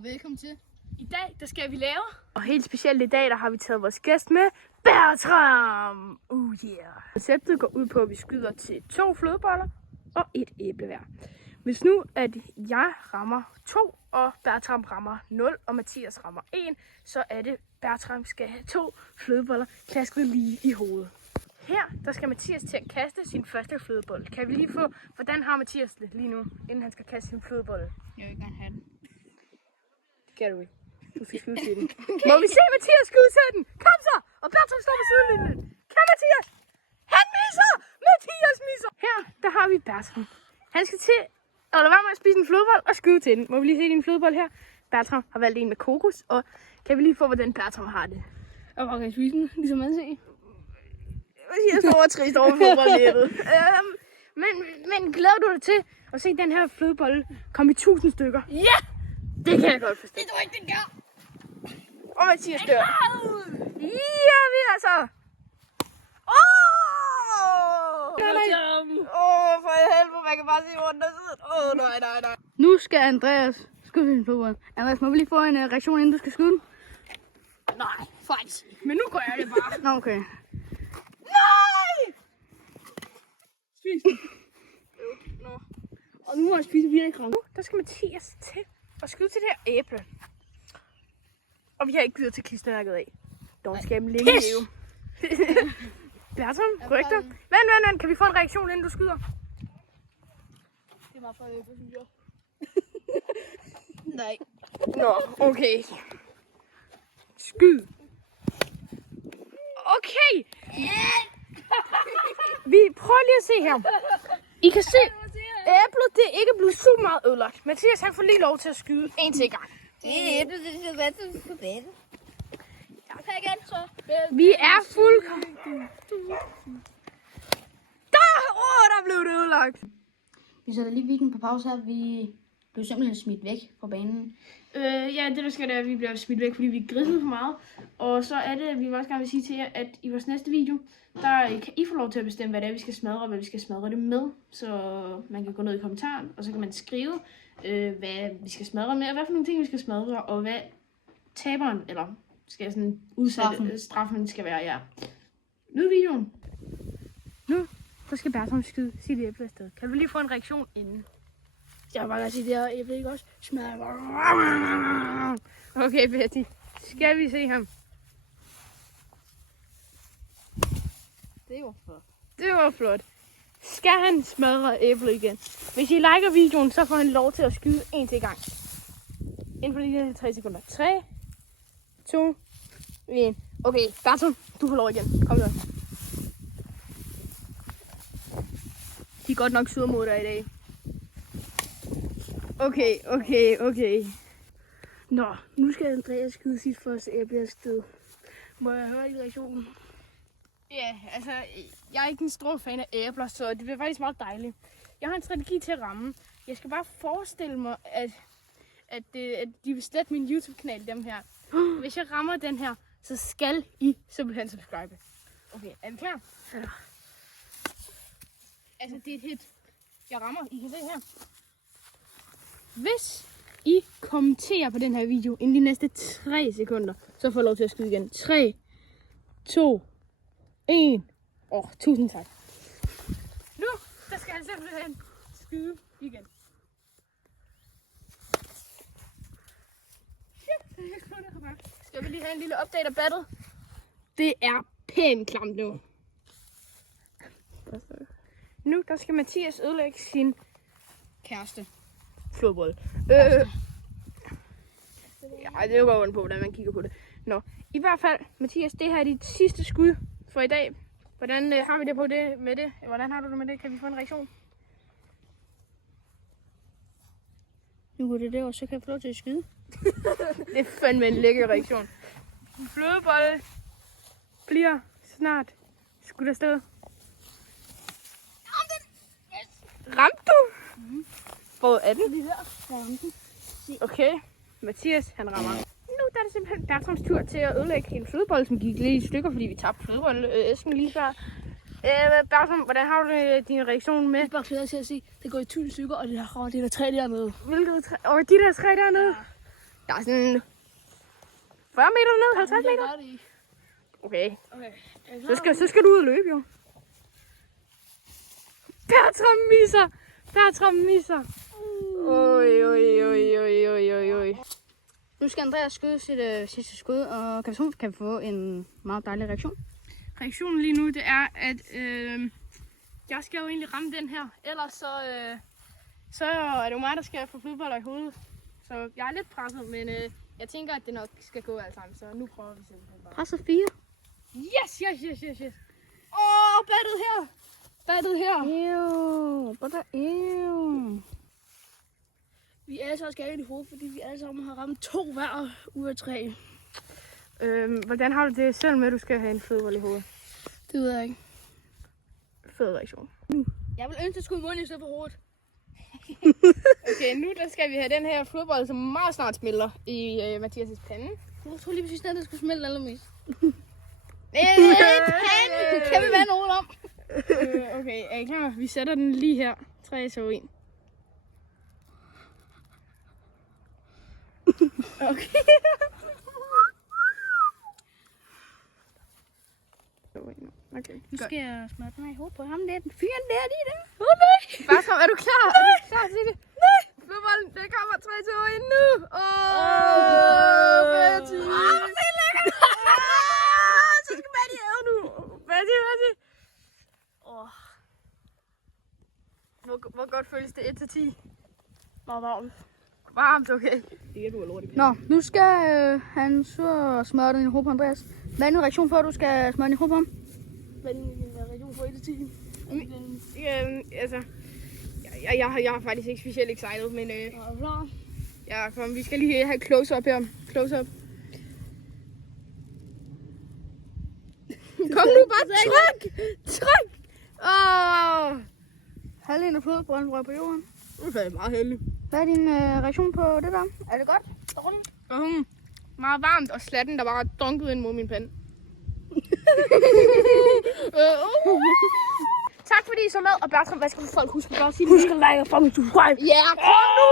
og velkommen til. I dag, der skal vi lave. Og helt specielt i dag, der har vi taget vores gæst med, Bertram. Yeah. Receptet går ud på, at vi skyder til 2 flødeboller og 1 æble hver. Hvis nu, at jeg rammer 2, og Bertram rammer 0, og Mathias rammer 1, så er det, Bertram skal have 2 flødeboller klasket lige i hovedet. Her, der skal Mathias til at kaste sin første flødebolle. Kan vi lige få, hvordan har Mathias det lige nu, inden han skal kaste sin flødebolle? Jeg vil gerne have den. Gary, du skal skyde til den. Må vi se Mathias skyde til den? Kom så! Og Bertram står på sidelinjen. Kan Mathias? Han misser! Mathias misser! Her, der har vi Bertram. Han skal til at lade være med at spise en flødebold og skyde til den. Må vi lige se din flødebold her? Bertram har valgt en med kokos, og kan vi lige få, hvordan Bertram har det? Og hvor kan jeg spise den, ligesom man ser? Mathias er trist over fodboldnettet. Men glæder du dig til at se den her flødebolle komme i 1000 stykker? Ja! Det kan jeg godt forstå. Det tror ikke, den gør. Og Mathias dør. Ja, vi er så. For helvede, man kan bare se rundt og sidde. Nej. Nu skal Andreas skyde sin flødebold. Andreas, må vi lige få en reaktion, inden du skal skyde den? Nej, faktisk. Men nu gør jeg det bare. Nå, okay. Nej! Spis den. Nå. Og nu må jeg spise 4 gram. Der skal Mathias til at skyde til det her æble. Og vi har ikke givet til klistermærket af. Dog skal jeg længe leve. Bertram, rygter. Vent. Kan vi få en reaktion, inden du skyder? Det er meget for æble, synes jeg. Nej. Nå, okay. Skyd. Okay. Vi prøver lige at se her. I kan se, æblet det er ikke blevet super meget ødelagt. Mathias han får lige lov til at skyde en til gang. Det er det er hvad for bedre. Okay, igen så. Vi er fuld. Der blev det ødelagt. Vi sætter lige weekend på pause her. Vi blev simpelthen smidt væk fra banen. Ja, det der sker, det er, at vi bliver smidt væk, fordi vi grisede for meget. Og så er det, at vi også gerne vil sige til jer, at i vores næste video, der kan I få lov til at bestemme, hvad det er, vi skal smadre, og hvad vi skal smadre det med. Så man kan gå ned i kommentaren, og så kan man skrive, hvad vi skal smadre med, og hvad for nogle ting vi skal smadre, og hvad taberen, eller skal jeg sådan udsætte, straffen skal være, ja. Nyd videoen. Nu, så skal Bertram skyde sit æble afsted. Kan du lige få en reaktion inden? Jeg vil bare gerne sige, det her æble ikke også smadrer. Okay, Betty. Skal vi se ham? Det var flot. Skal han smadre æblet igen? Hvis I liker videoen, så får han lov til at skyde en til gang. Inden for de her 3 sekunder. 3, 2, 1. Okay, Bertram, du får lov igen. Kom så. De er godt nok sure mod dig i dag. Okay. Nå, nu skal Andreas skyde sit første æble afsted. Må jeg høre din reaktion? Ja, altså, jeg er ikke en stor fan af æbler, så det bliver faktisk meget dejligt. Jeg har en strategi til at ramme. Jeg skal bare forestille mig, at de vil slette min YouTube-kanal, dem her. Hvis jeg rammer den her, så skal I simpelthen subscribe. Okay, er vi klar? Ja. Altså, det er et hit. Jeg rammer, I kan se her. Hvis I kommenterer på den her video inden de næste 3 sekunder, så får jeg lov til at skyde igen. 3, 2, 1. Tusind tak. Nu, der skal han simpelthen skyde igen. Skal vi lige have en lille update af battet? Det er pænt klamt nu. Nu, der skal Mathias ødelægge sin Kæreste. flodbold. Ja, det går ondt på, hvordan man kigger på det. Nå, i hvert fald, Mathias, det her er dit sidste skud for i dag. Hvordan har vi det på det med det? Hvordan har du det med det? Kan vi få en reaktion? Nu går det der, og så kan jeg få lov til at skyde. Det er fandme en lækker reaktion. Flødebold bliver snart skudt afsted. Ramte du? Hvor er den? Lige her. Jeg ramte den. Okay, Mathias han rammer. Nu der er det simpelthen Bertrams tur til at ødelægge en flødebold, som gik lidt i stykker, fordi vi tabte flødeboldæsken lige før. Bertram, hvordan har du din reaktion med? Jeg er bare klar til at se, det går i 1000 stykker, og det er der 3 dernede. Hvilket 3? Og de der 3 dernede? Der er sådan 40 meter ned, 50 meter. Okay. Så skal du ud og løbe, jo. Bertram misser. Oj. Nu skal Andreas skyde sit sidste skud, og kan vi få en meget dejlig reaktion? Reaktionen lige nu, det er, at jeg skal jo egentlig ramme den her. Ellers så er det jo mig, der skal få flødeboller i hovedet. Så jeg er lidt presset, men jeg tænker, at det nok skal gå alt sammen. Så nu prøver vi simpelthen bare. Presset 4. Yes. Battet her. Ew. Vi er alle sammen skadet i hovedet, fordi vi alle sammen har ramt 2 hver ud af 3. Hvordan har du det selv med, at du skal have en flødebolle i hovedet? Det ved jeg ikke. Fed reaktion. Jeg vil ønske at skulle i munden i stedet for hovedet. Okay, nu der skal vi have den her flødebolle, som meget snart smelter i Mathias' pande. Jeg tror lige præcis, at det skulle smelte allermest. Kan vi vende rundt om? Okay, er I klar? Vi sætter den lige her. 3, 2, 1. Okay. Okay. Nu skal jeg smøre den her i hovedet på ham. Det er den fyren der lige der. Nej! Bartram, er du klar? Er du klar til det? Nej! Flødbollen, det kommer 3, 2, 1 nu! Betty! Det er lækkert! Så skal Betty æve nu! Betty! Hvor godt føles det 1-10? Meget varmt. Varmt, okay. Det er du lort i. Nå, nu skal han så smøre den i hovedet på Andreas. Hvad er din reaktion før du skal smøre den i hovedet på ham? Hvad er din reaktion på 1-10? Altså, jeg er faktisk ikke specielt excited, men ja, kom, vi skal lige have close-up her. Close-up. Kom nu, bare tryk! Halvdelen af flødebollen rører på jorden. Nu er jeg meget heldig. Hvad er din reaktion på det der? Er det godt? Meget varmt, og slatten, der bare dunkede ind mod min pande. Tak fordi I så med, og Bertram, hvad skal folk huske at gøre? Husk at like og subscribe. Ja, kom nu!